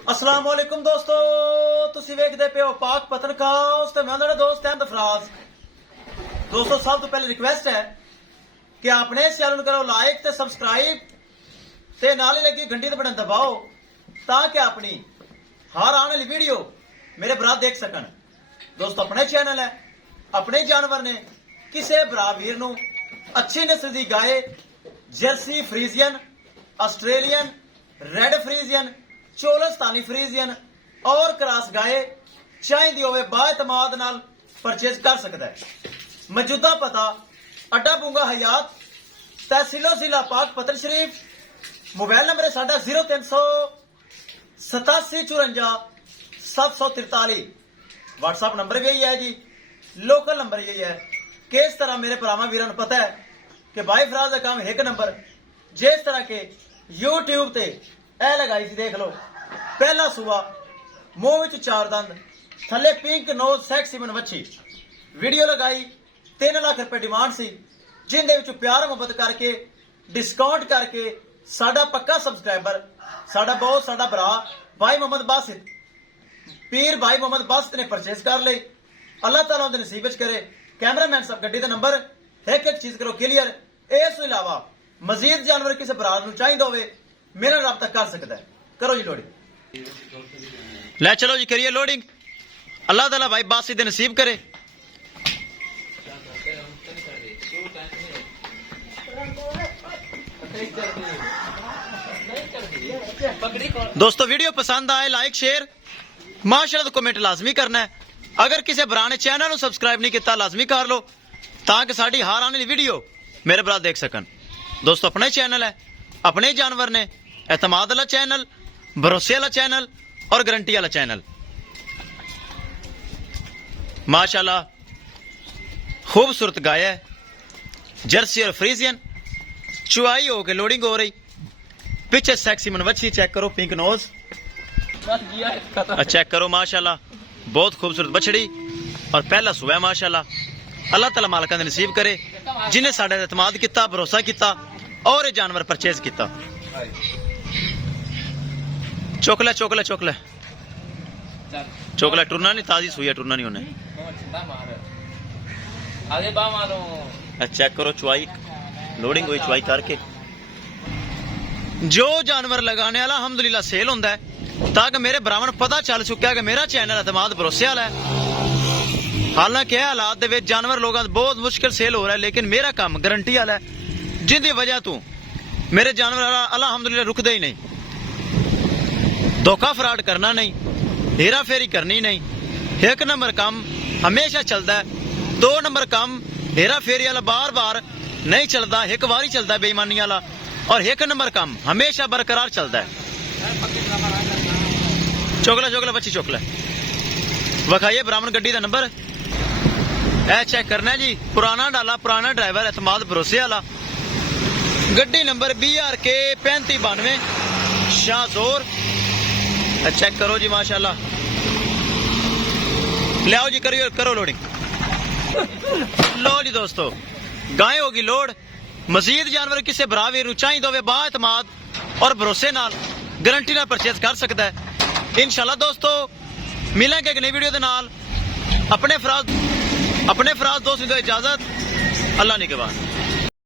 अस्सलाम वालेकुम दोस्तों, तुसी वेखदे पे हो पाक पत्रकास्ट ते मैं मेरा दोस्त अहमद फराज। दोस्तों सब तो पहले रिक्वेस्ट है कि अपने इस चैनल करो लाइक ते सब्सक्राइब ते नाल ही लगी घंटी ते बटन दबाओ ताकि अपनी हर आने वाली वीडियो मेरे भरा देख सकन। दोस्तों अपने चैनल है, अपने जानवर ने किसी भरा वीर नू अच्छी नस्ल दी गाय Jersey Friesian, Australian, red Friesian, Cholistani Friesian और क्रॉस गाय चाहिए होवे बाएतमाद नाल परचेज कर सकता है। मौजूदा पता अड्डा बूंगा हयात, तहसीलो जिला पाक पतन शरीफ। मोबाइल नंबर है साडा 0300 87 54 743। व्हाट्सएप नंबर भी यही है जी, लोकल नंबर यही है। किस तरह मेरे भरावां वीरां नूं पता है कि भाई फराज का काम एक नंबर, जिस तरह के यूट्यूब ते ए लगाई सी देख लो, पहला सूआ मुंह विच 4 दंद, थले पिंक नोज सैक्सी मन वच्छी। वीडियो लगाई 3 लाख रुपए डिमांड सी, जिंदे विच प्यार मुहब्बत करके डिस्काउंट करके साडा पक्का सबसक्राइबर साडा बहुत साडा भरा भाई मोहम्मद बासित पीर भाई मोहम्मद बासित ने परचेज कर ली। अल्लाह ताला उनके नसीब विच करे। कैमरामैन साहब गड्डी का नंबर एक चीज करो क्लियर। इस अलावा मजीद जानवर किसी बरात नूं चाहिए होवे मेरे नाल राबता कर सकता है। करो जी लोडिंग। ले चलो जी करिए लोडिंग। अल्लाह ताला भाई बासी दे नसीब करे। दोस्तों वीडियो पसंद आए लाइक शेयर माशाअल्लाह कमेंट लाजमी करना है। अगर किसी भरा ने चैनल सबसक्राइब नहीं किया लाजमी कर लो ताकि साड़ी हार आने वाली वीडियो मेरे भरा देख सकन। दोस्तों अपना ही चैनल है, अपने ही जानवर ने, एतमाद वाला चैनल, भरोसे वाला चैनल और गारंटी वाला चैनल। माशाल्लाह खूबसूरत गाय है, जर्सी और फ्रीजियन। चुआई होके लोडिंग हो रही, पीछे सेक्सी मन वच्छी चेक करो, पिंक नोज चेक करो। माशाल्लाह बहुत खूबसूरत बछड़ी और पहला सुबह माशाल्लाह। अल्लाह ताला मालिक ने नसीब करे जिन्हें साडे एतमाद किया, भरोसा किया और ये जानवर परचेज किया। चोकला चोकला चोकला चोकला टुरना नहीं, ताजी सुई है, टुरना नहीं होने। चेक करो चुआई, लोडिंग हुई चुआई करके। जो जानवर लगाने वाला अल्हम्दुलिल्लाह सेल होंदा है ताकि मेरे भरावां पता चल चुका कि मेरा चैनल एतमाद भरोसे वाला है। हालांकि हालात दे विच जानवर लोगों बहुत मुश्किल सेल हो रहा है, लेकिन मेरा काम गारंटी वाला है जिंदी वजह तू मेरे जानवर अल्हम्दुलिल्लाह रुकदे ही नहीं। धोखा फ्रॉड करना नहीं, हेरा फेरी करनी नहीं। 1 नंबर काम हमेशा चलता है, 2 नंबर काम हेरा फेरी वाला बार बार नहीं चलता, एक बार ही चलता है बेईमानी वाला। और 1 नंबर काम हमेशा बरकरार चलता है। चोकला चोकला बच्ची चोकला वखाइए ब्राह्मण गड्डी का नंबर ए चेक करना है जी। पुराना डाला, पुराना ड्राइवर, एतमाद भरोसे वाला। गड्डी नंबर BRK 3592 शाहजोर। चेक करो जी माशाल्लाह। ले आओ जी करियो, करो लोडिंग। लो जी दोस्तों गाय होगी लोड। मजीद जानवर किसी भरा वीर चाहिए होवे बाएतमाद और भरोसे नाल गारंटी नाल परचेज कर सकता है। इंशाल्लाह दोस्तों मिलेंगे एक नई वीडियो दे नाल। अपने फराज दोस्त को इजाजत, अल्लाह निगहबान।